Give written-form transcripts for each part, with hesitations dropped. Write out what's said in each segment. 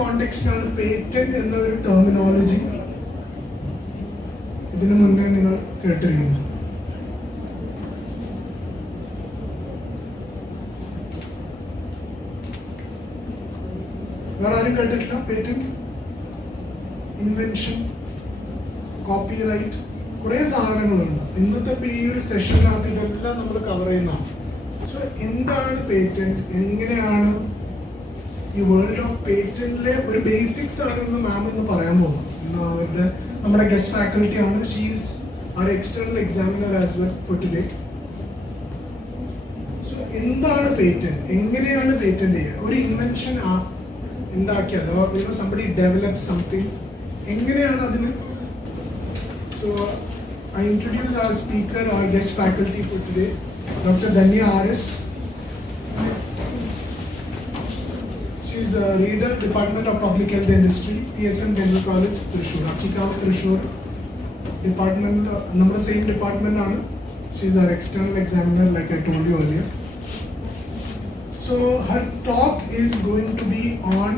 കോണ്ടെക്സ്റ്റിലാണ് patent എന്ന ഒരു terminology ഇതിനു മുന്നേ നിങ്ങൾ കേട്ടിരിക്കുന്നു? വേറെ ആരും കേട്ടിട്ടില്ല? പേറ്റന്റ്, ഇൻവെൻഷൻ, കോപ്പിറൈറ്റ്, കുറെ സാധനങ്ങളുണ്ട്. ഇന്നത്തെ ഈ ഒരു സെഷനിനകത്ത് ഇതെല്ലാം നമ്മൾ കവർ ചെയ്യുന്നതാണ്. സോ എന്താണ് പേറ്റന്റ്, എങ്ങനെയാണ് ഈ വേൾഡ് ഓഫ് പേറ്റന്റിലെ ഒരു ബേസിക്സ് ആണ് ഇന്ന് മാം എന്ന് പറയാൻ പോകുന്നത്. നമ്മുടെ ഗസ്റ്റ് ഫാക്കൽറ്റി ആണ്. She's our external examiner as well for today. So എന്താണ് പേറ്റന്റ്, എങ്ങനെയാണ് പേറ്റന്റ് ചെയ്യുക? ഒരു ഇൻവെൻഷൻ ഉണ്ടാക്കിയാൽ സംബഡി ഡെവലപ്പ് സംതിങ്, എങ്ങനെയാണ് അതിന്? So I introduce our speaker, our guest faculty for today, Dr. Dhanya RS. She's a reader, Department of Public Health Dentistry, PSM Dental College, Thrissur. Thrissur department, number same department. She's our external examiner, like I told you earlier. So her talk is going to be on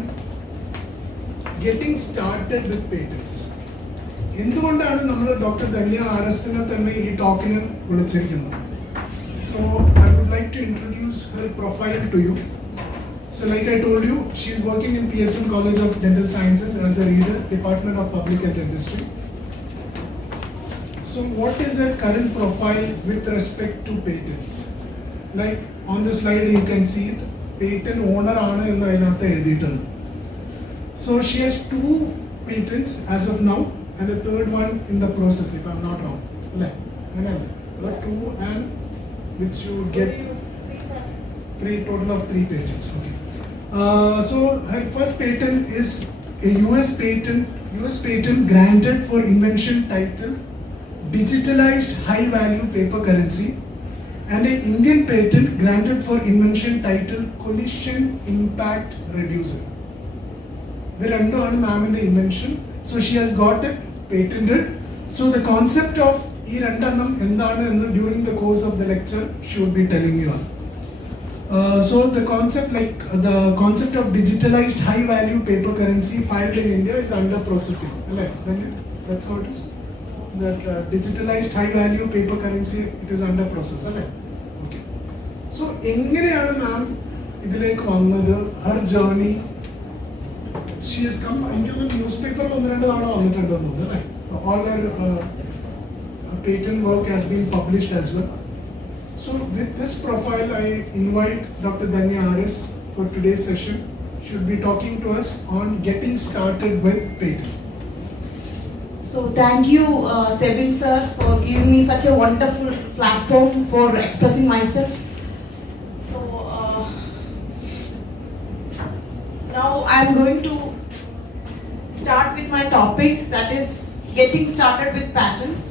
getting started with patents. എന്തുകൊണ്ടാണ് നമ്മൾ doctor Dhanya R എസിനെ തന്നെ ഈ ടോക്കിന് വിളിച്ചിരിക്കുന്നത്? So I would like to introduce her profile to you. So like I told you, she is working in PSM College of Dental Sciences as a reader, Department of Public Health Dentistry. So what is her current profile with respect to patents? Like on the slide you can see it, patent owner ആണ് എന്ന് അതിനകത്ത് എഴുതിയിട്ടുണ്ട്. So she has 2 patents as of now, and a third one in the process, if I'm not wrong. There 2 and which you get 3, total of 3 patents. Okay. So her first patent is a US patent granted for invention title digitalized high value paper currency, and a Indian patent granted for invention title collision impact reducer. The rendu aanu ma'aminte invention. So she has got it patented. So the concept of ee rendannam endanu ennu during the course of the lecture she would be telling you all. So the concept of digitalized high value paper currency filed in India is under processing. That's how it is. That digitalized high value paper currency, it is under process. Okay. So എങ്ങനെയാണ് മാം ഇതിലേക്ക് വന്നത്? her journey. She has come into the newspaper on the right? All her patent work has been published as well. So with this profile, I invite Dr. Dhanya RS for today's session. She will be talking to us on getting started with patent. So thank you, Sebin sir, for giving me such a wonderful platform for expressing myself. So now I'm going to start with my topic, that is getting started with patents.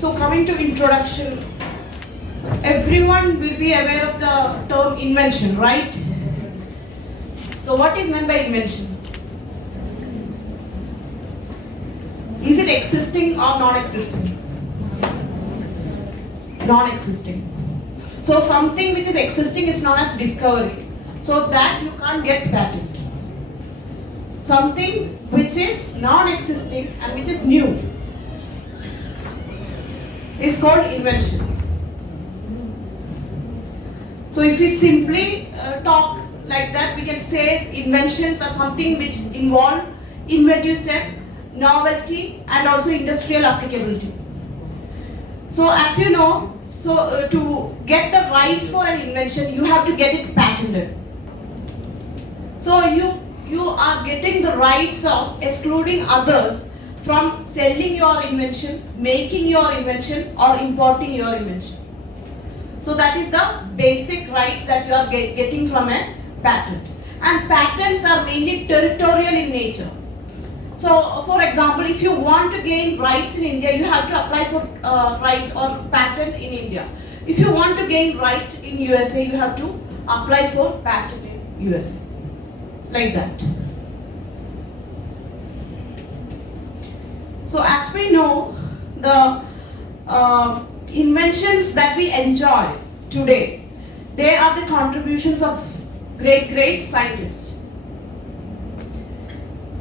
So coming to introduction, everyone will be aware of the term invention, right? So what is meant by invention? Is it existing or non-existing? Non-existing. So something which is existing is known as discovery. So that you can't get patent. Something which is non-existing and which is new is called invention. So if we simply talk like that, we can say inventions are something which involve inventive step, novelty, and also industrial applicability. So as you know, to get the rights for an invention, you have to get it patented. So you are getting the rights of excluding others from selling your invention, making your invention, or importing your invention. So that is the basic rights that you are getting from a patent. And patents are mainly territorial in nature. So for example, if you want to gain rights in India, you have to apply for rights or patent in India. If you want to gain right in USA, you have to apply for patent in USA. Like that. So as we know, the inventions that we enjoy today. They are the contributions of great scientists.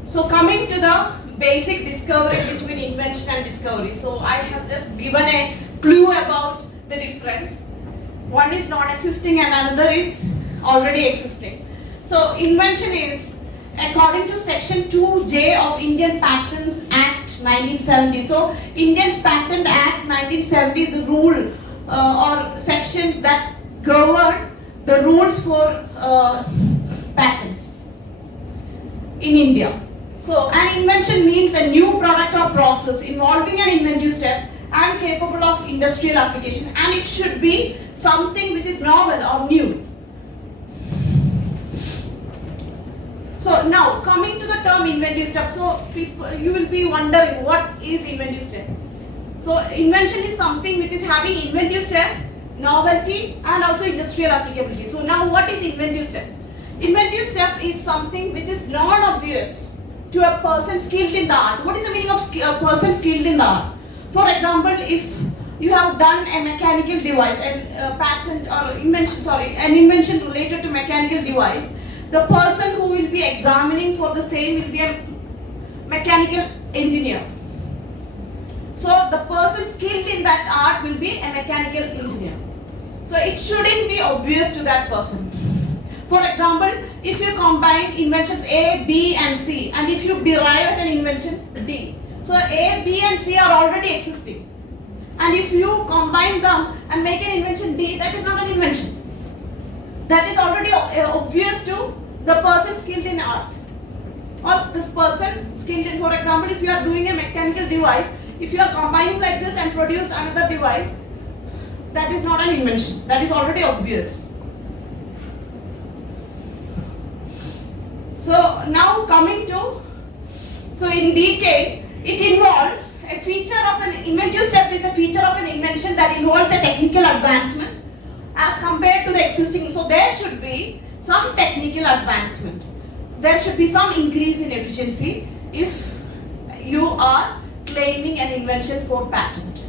So coming to the basic discovery between invention and discovery. So I have just given a clue about the difference. One is non-existing and another is already existing. So invention is according to section 2J of Indian Patents Act 1970. So Indian Patent Act 1970 is a rule or sections that govern the rules for patents in India. So an invention means a new product or process involving an inventive step and capable of industrial application, and it should be something which is novel or new. So now coming to the term inventive step, so you will be wondering what is inventive step. So invention is something which is having inventive step, novelty and also industrial applicability. So now what is inventive step? Inventive step is something which is non-obvious to a person skilled in the art. What is the meaning of a person skilled in the art? For example, if you have done a mechanical device, a patent or invention, an invention related to mechanical device, the person who will be examining for the same will be a mechanical engineer. So the person skilled in that art will be a mechanical engineer. So it shouldn't be obvious to that person. For example, if you combine inventions A, B and C, and if you derive an invention D. So A, B and C are already existing. And if you combine them and make an invention D, that is not an invention. That is already obvious to the person skilled in art. Or this person skilled in, for example, if you are doing a mechanical device, if you are combining like this and produce another device, that is not an invention. That is already obvious. So now coming to, so in detail, it involves a feature of an inventive step is a feature of an invention that involves a technical advancement as compared to the existing. So there should be some technical advancement. There should be some increase in efficiency if you are claiming an invention for patent.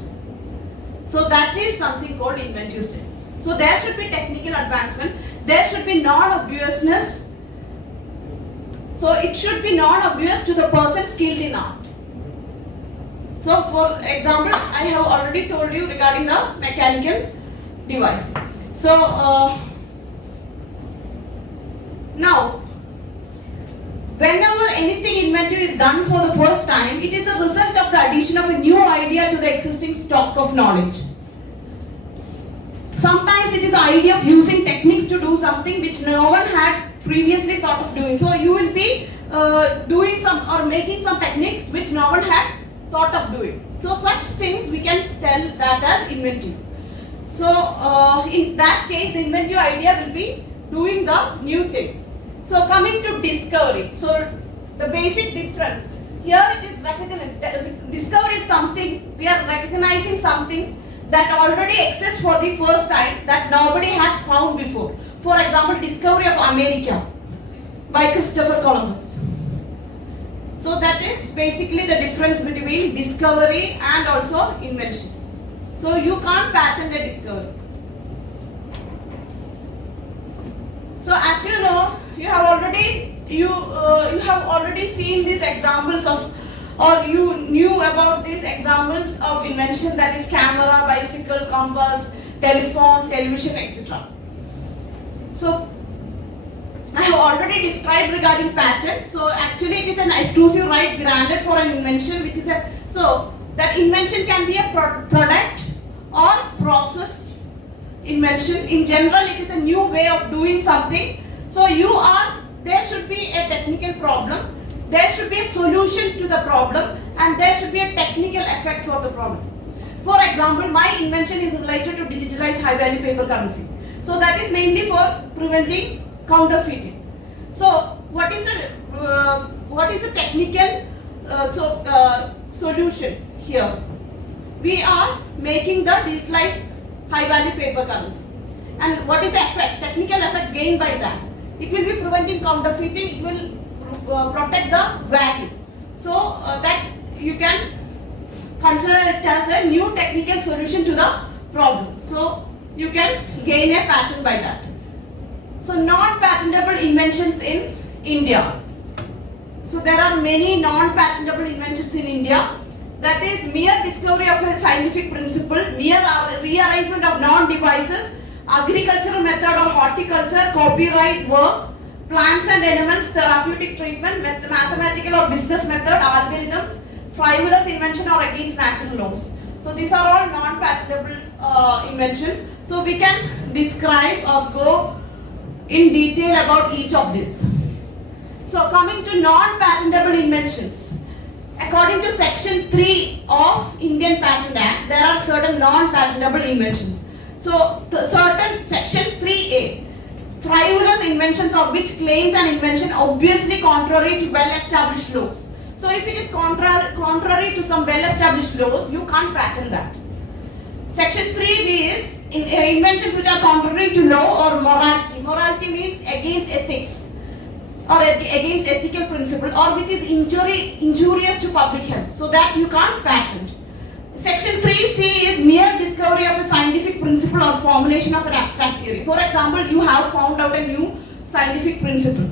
So that is something called inventive step. So there should be technical advancement. There should be non-obviousness. So it should be non-obvious to the person skilled in art. So for example, I have already told you regarding the mechanical device. So now, whenever anything inventive is done for the first time, it is a result of the addition of a new idea to the existing stock of knowledge. Sometimes it is the idea of using techniques to do something which no one had previously thought of doing. So you will be doing some or making some techniques which no one had thought of doing. So such things we can tell that as inventive. So in that case, the inventive idea will be doing the new thing. So coming to discovery. So the basic difference here, it is recognizing. Discovery is something we are recognizing something that already exists for the first time that nobody has found before. For example, discovery of America by Christopher Columbus. So that is basically the difference between discovery and also invention. So you can't patent a discovery. So as you know, you have already seen these examples of, or you knew about these examples of invention, that is camera, bicycle, compass, telephone, television, etc. So I have already described regarding patent. So actually it is an exclusive right granted for an invention, which is a, so that invention can be a product or process invention. In general, it is a new way of doing something. So there should be a technical problem, there should be a solution to the problem, and there should be a technical effect for the problem. For example, my invention is related to digitalized high value paper currency. So that is mainly for preventing counterfeiting. So what is the technical solution here? We are making the digitalized high value paper currency. And what is the effect, technical effect gained by that? It will be preventing counterfeiting, it will protect the value. So that you can consider it as a new technical solution to the problem. So you can gain a patent by that. So non-patentable inventions in India. So there are many non-patentable inventions in India. That is mere discovery of a scientific principle, mere rearrangement of non-devices, agricultural method or horticulture, copyright work, plants and animals, therapeutic treatment, mathematical or business method, algorithms, frivolous invention or against natural laws. So these are all non-patentable inventions. So we can describe or go in detail about each of these. So coming to non-patentable inventions. According to Section 3 of Indian Patent Act, there are certain non-patentable inventions. So certain Section 3A, frivolous inventions of which claims an invention obviously contrary to well-established laws. So if it is contrary to some well-established laws, you can't patent that. Section 3B is inventions which are contrary to law or morality. Morality means against ethics or against ethical principle, or which is injurious to public health. So that you can't patent. Section 3C is mere discovery of a scientific principle or formulation of an abstract theory. For example, you have found out a new scientific principle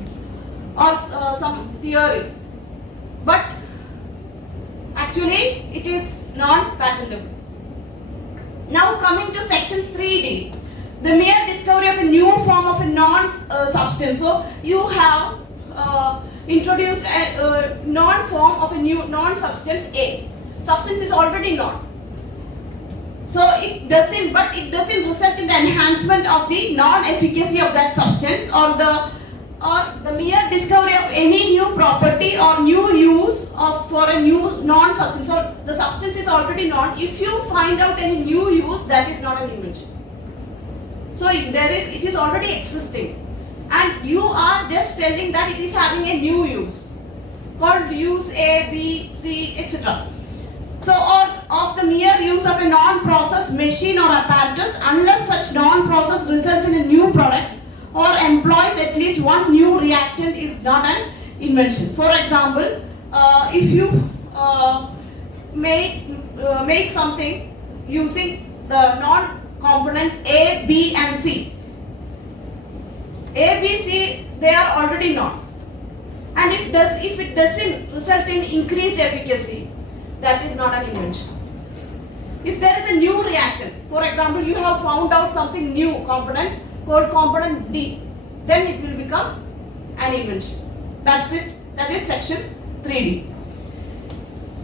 or some theory, but actually it is non-patentable. Now coming to Section 3D, the mere discovery of a new form of a non-substance. So you have introduced a non-form of a new non-substance A. Substance is already known. So it doesn't result in the enhancement of the non-efficacy of that substance or the mere discovery of any new property or new use for a new non-substance. So the substance is already known. If you find out any new use, that is not an invention. So it is already existing, and you are just telling that it is having a new use called use A, B, C, etc. So, or of the mere use of a non-process machine or apparatus, unless such non-process results in a new product or employs at least one new reactant, is not an invention. For example, if you make something using the non-components A, B and C. A, B, C, they are already known. And if it doesn't result in increased efficacy, that is not an invention. If there is a new reactant, for example, you have found out something new component called component D, then it will become an invention. That's it. That is Section 3D.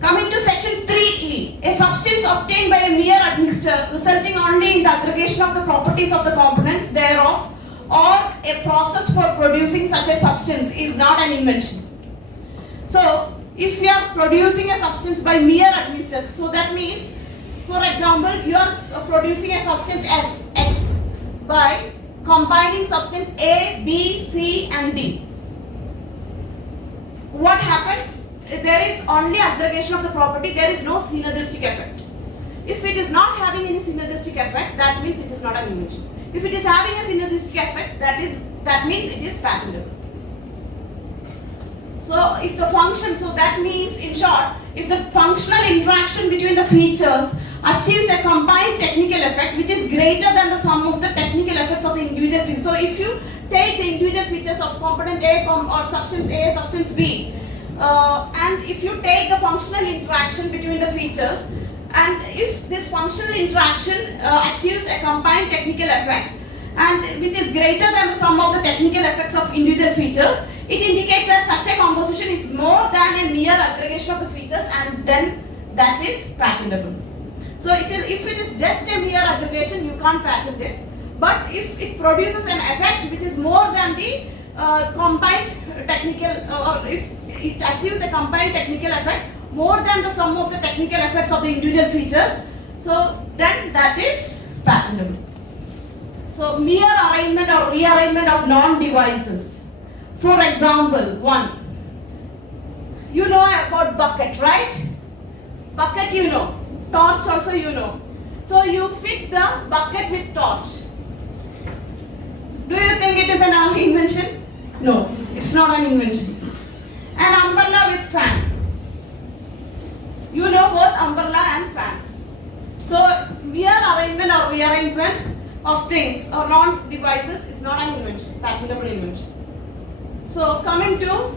Coming to Section 3E, a substance obtained by a mere admixture resulting only in the aggregation of the properties of the components thereof or a process for producing such a substance is not an invention. So, if you are producing a substance by mere admixture, so that means, for example, you are producing a substance as X by combining substance A, B, C and D. What happens? There is only aggregation of the property, there is no synergistic effect. If it is not having any synergistic effect, that means it is not an invention. If it is having a synergistic effect, that means it is patentable. So if the function, so that means in short, if the functional interaction between the features achieves a combined technical effect which is greater than the sum of the technical effects of the individual features. So if you take the individual features of component A or substance A, substance B, and if you take the functional interaction between the features, and if this functional interaction achieves a combined technical effect and which is greater than the sum of the technical effects of individual features, it indicates that such a composition is more than a mere aggregation of the features, and then that is patentable. So if it is just a mere aggregation, you can't patent it. But if it produces an effect which is more than the combined technical, or if it achieves a combined technical effect more than the sum of the technical effects of the individual features, so then that is patentable. So mere arrangement or rearrangement of non-devices. For example, one, you know about bucket, right? Bucket you know, torch also you know. So you fit the bucket with torch. Do you think it is an invention? No, it's not an invention. An umbrella with fan. You know both umbrella and fan. So mere arrangement or rearrangement of things or non-devices is not an invention, patentable invention. So coming to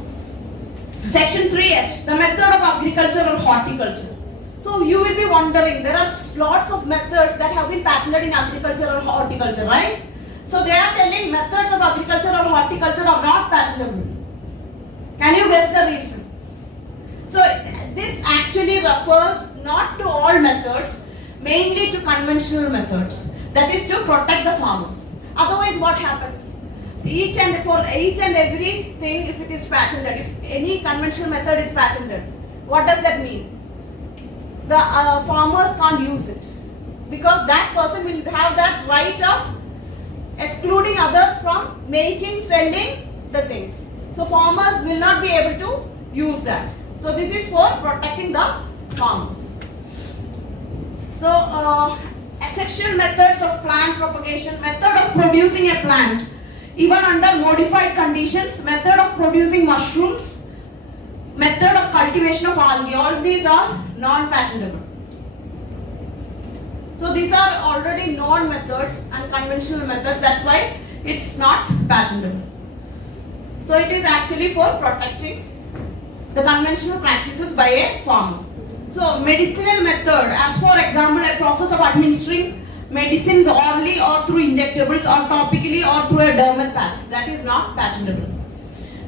section 3H, the method of agriculture or horticulture. So you will be wondering, there are lots of methods that have been patented in agriculture or horticulture, right? So they are telling methods of agriculture or horticulture are not patentable. Can you guess the reason? So this actually refers not to all methods, mainly to conventional methods. That is to protect the farmers. Otherwise what happens? For each and everything, if it is patented, if any conventional method is patented, what does that mean? The farmers can't use it, because that person will have that right of excluding others from making, selling the things. So farmers will not be able to use that. So this is for protecting the farmers. So asexual methods of plant propagation, method of producing a plant, even under modified conditions, method of producing mushrooms, method of cultivation of algae, all these are non-patentable. So these are already known methods and conventional methods, that's why it's not patentable. So it is actually for protecting the conventional practices by a farmer. So medicinal method, as for example a process of administering medicines orally or through injectables or topically or through a dermal patch, that is not patentable.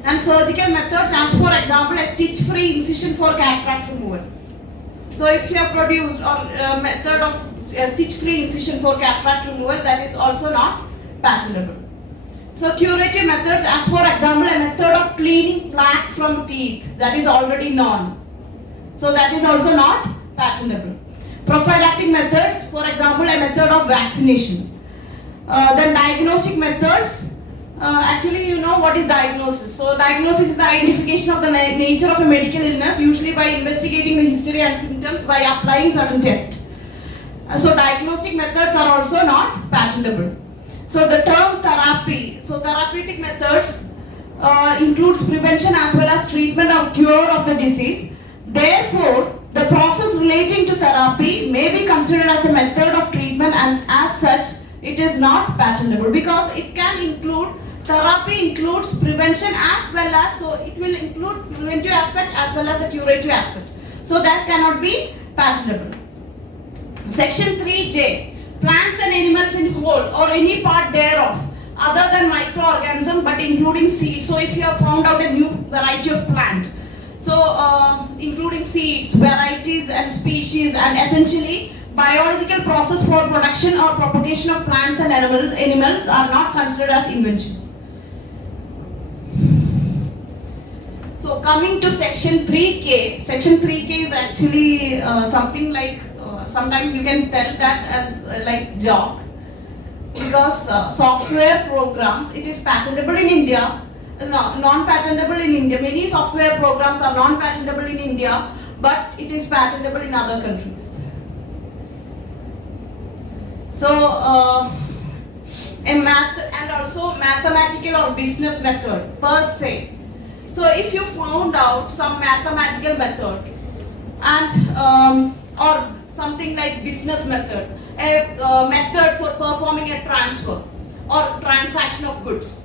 And surgical methods, as for example a stitch-free incision for cataract removal. So if you have produced a method of stitch-free incision for cataract removal, that is also not patentable. So curative methods, as for example a method of cleaning plaque from teeth, that is already known. So that is also not patentable. Prophylactic methods, for example a method of vaccination. Then diagnostic methods, actually you know what is diagnosis. So diagnosis is the identification of the nature of a medical illness, usually by investigating the history and symptoms by applying certain tests. So diagnostic methods are also not patentable. So the term therapy, so therapeutic methods includes prevention as well as treatment or cure of the disease. Therefore, the process relating to therapy may be considered as a method of treatment, and as such, it is not patentable, because it can include, therapy includes prevention as well as, so it will include preventive aspect as well as the curative aspect. So that cannot be patentable. Section 3J, plants and animals in whole or any part thereof other than microorganism but including seeds. So if you have found out a new variety of plant, so including seeds, varieties and species, and essentially biological process for production or propagation of plants and animals are not considered as invention. So coming to section 3K, section 3K is actually something like, sometimes you can tell that as like joke, because software programs, it is patentable in India, non-patentable in India. Many software programs are non-patentable in India, but it is patentable in other countries. So a math and also mathematical or business method per se. So if you found out some mathematical method and or something like business method, a method for performing a transfer or transaction of goods.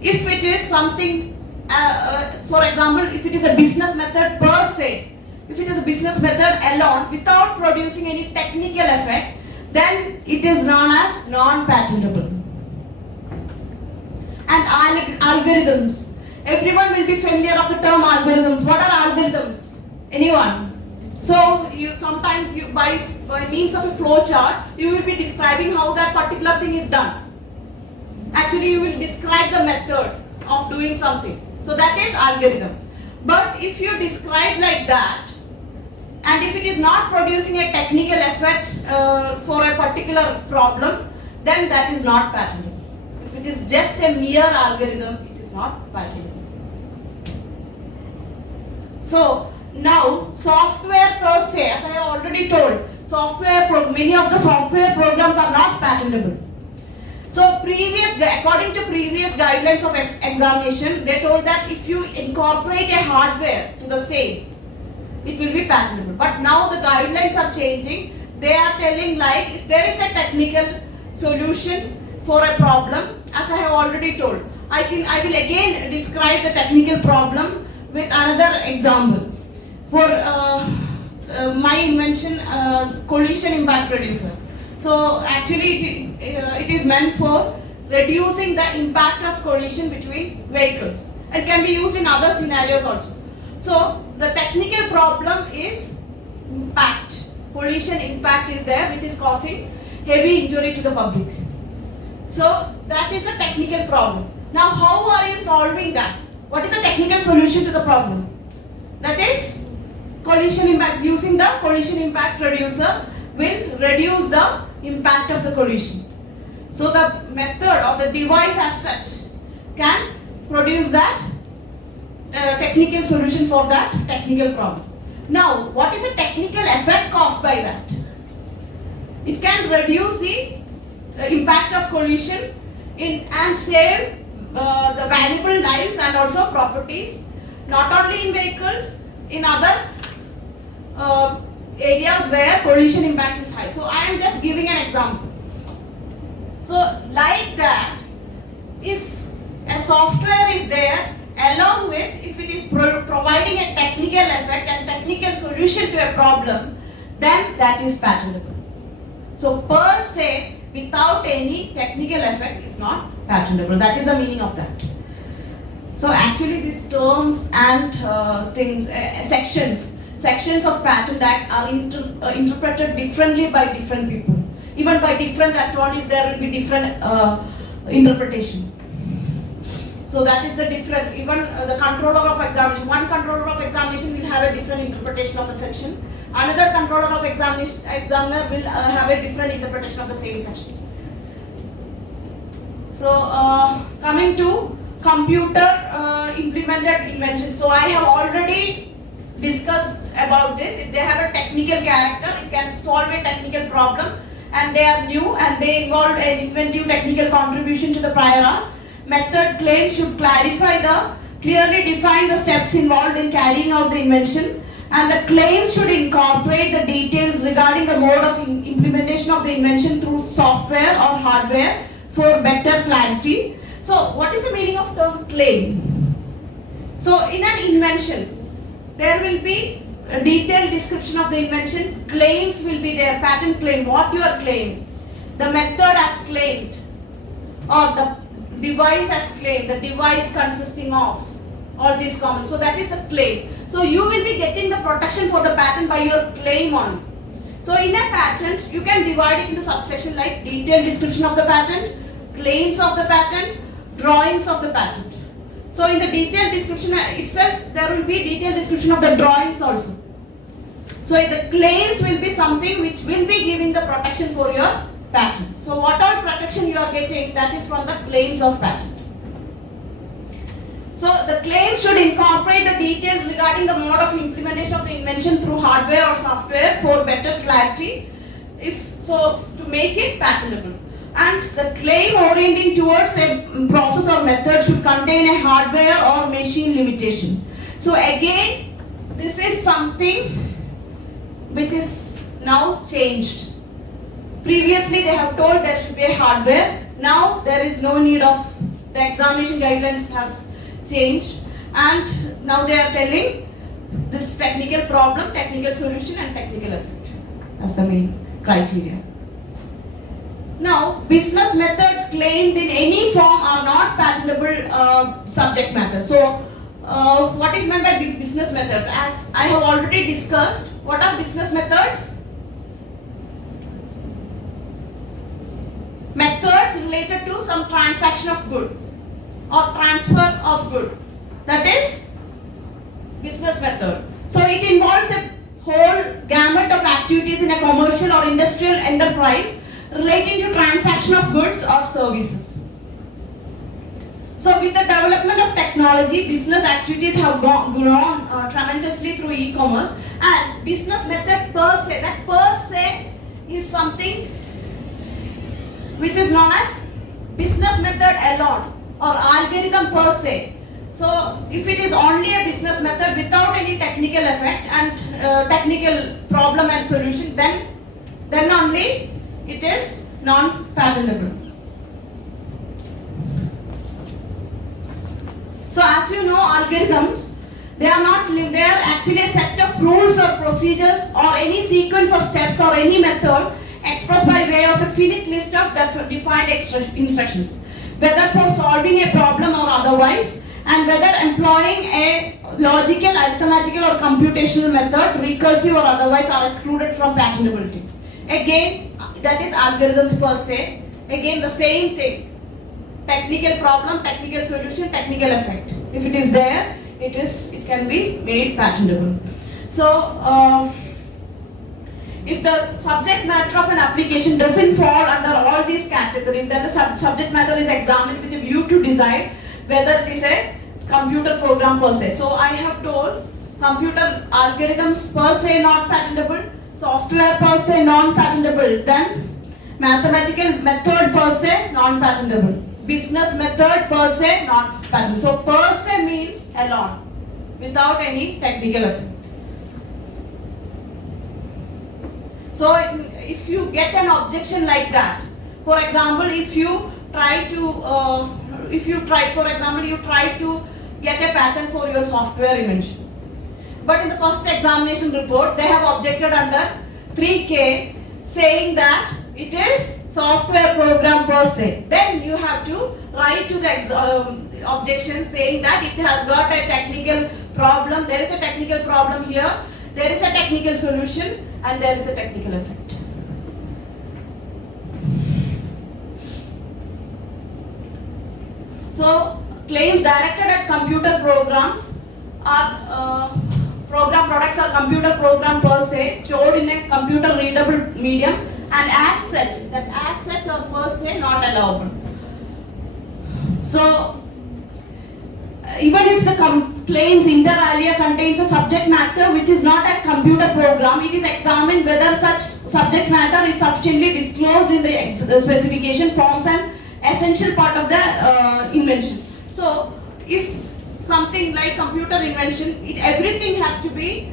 If it is something, for example, if it is a business method per se, if it is a business method alone without producing any technical effect, then it is known as non-patentable. And algorithms. Everyone will be familiar of the term algorithms. What are algorithms? Anyone? So you sometimes by means of a flow chart, you will be describing how that particular thing is done. Actually, you will describe the method of doing something. So that is algorithm. But if you describe like that, and if it is not producing a technical effect for a particular problem, then that is not patentable. If it is just a mere algorithm, it is not patentable. So now software per se, as I have already told, many of the software programs are not patentable. So according to previous guidelines of examination, they told that if you incorporate a hardware to the same, it will be patentable. But now the guidelines are changing. They are telling like if there is a technical solution for a problem, as I have already told. I will again describe the technical problem with another example. For my invention, collision impact reducer. So actually it is meant for reducing the impact of collision between vehicles. It can be used in other scenarios also. So the technical problem is impact. Collision impact is there, which is causing heavy injury to the public. So that is the technical problem. Now how are you solving that? What is the technical solution to the problem? That is collision impact. Using the collision impact reducer will reduce the impact of the collision. So the method or the device as such can produce that technical solution for that technical problem. Now, what is the technical effect caused by that? It can reduce the impact of collision and save the valuable lives and also properties, not only in vehicles, in other areas where collision impact is high. So I am just giving an example. So like that, if a software is there along with, if it is providing a technical effect and technical solution to a problem, then that is patentable. So per se, without any technical effect is not patentable. That is the meaning of that. So actually these terms and sections of Patent Act are interpreted differently by different people. Even by different attorneys there will be different interpretation. So that is the difference. Even the controller of examination, one controller of examination will have a different interpretation of the section. Another controller of examiner will have a different interpretation of the same section. So coming to computer implemented inventions. So I have already discussed about this. If they have a technical character, it can solve a technical problem, and they are new and they involve an inventive technical contribution to the prior art. Method claims should clearly define the steps involved in carrying out the invention, and the claims should incorporate the details regarding the mode of implementation of the invention through software or hardware for better clarity. So what is the meaning of term claim? So in an invention, there will be a detailed description of the invention, claims will be there, patent claim, what you are claiming, the method as claimed, or the device as claimed, the device consisting of, all these comments. So that is the claim. So you will be getting the protection for the patent by your claim on. So in a patent, you can divide it into subsection like detailed description of the patent, claims of the patent, drawings of the patent. So in the detailed description itself, there will be detailed description of the drawings also. So the claims will be something which will be giving the protection for your patent. So what all protection you are getting, that is from the claims of patent. So the claims should incorporate the details regarding the mode of implementation of the invention through hardware or software for better clarity, to make it patentable. And the claim orienting towards a process or method should contain a hardware or machine limitation. So again, this is something which is now changed. Previously they have told there should be a hardware. Now there is no need of, the examination guidelines has changed, and now they are telling this technical problem, technical solution and technical effect as the main criteria. Now, business methods claimed in any form are not patentable subject matter. So, what is meant by business methods? As I have already discussed, what are business methods? Methods related to some transaction of good or transfer of good. That is business method. So, it involves a whole gamut of activities in a commercial or industrial enterprise relating to transaction of goods or services. So with the development of technology, business activities have grown tremendously through e-commerce, and business method per se, that per se is something which is known as business method alone or algorithm per se. So if it is only a business method without any technical effect and technical problem and solution, then only it is non-patentable. So as you know, algorithms, they are actually a set of rules or procedures or any sequence of steps or any method expressed by way of a finite list of defined instructions, whether for solving a problem or otherwise, and whether employing a logical, arithmetical or computational method, recursive or otherwise, are excluded from patentability. Again, that is algorithms per se. Again, the same thing. Technical problem, technical solution, technical effect. If it is there, it can be made patentable. So, if the subject matter of an application doesn't fall under all these categories, then the subject matter is examined with a view to decide whether it is a computer program per se. So I have told computer algorithms per se not patentable, software per se non-patentable, then mathematical method per se non-patentable, business method per se not patentable. So per se means alone, without any technical effect. So if you get an objection like that, for example, if you try to get a patent for your software invention, but in the first examination report they have objected under 3K saying that it is software program per se, then you have to write to the objection saying that it has got a technical problem, there is a technical problem here, there is a technical solution, and there is a technical effect. So, claims directed at computer programs are program products are computer program per se, stored in a computer readable medium, and as such or per se not allowable. So, even if the claims inter alia contains a subject matter which is not a computer program, it is examined whether such subject matter is sufficiently disclosed in the specification, forms an essential part of the invention. So, if something like computer invention, everything has to be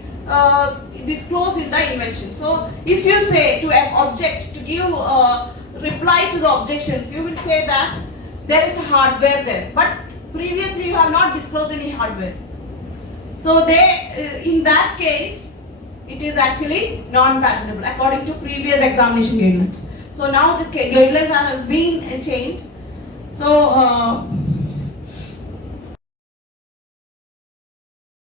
disclosed in the invention. So, if you say to an object, to give reply to the objections, you will say that there is a hardware there, but previously you have not disclosed any hardware. So in that case, it is actually non-patentable according to previous examination guidelines. So now the guidelines have been changed. So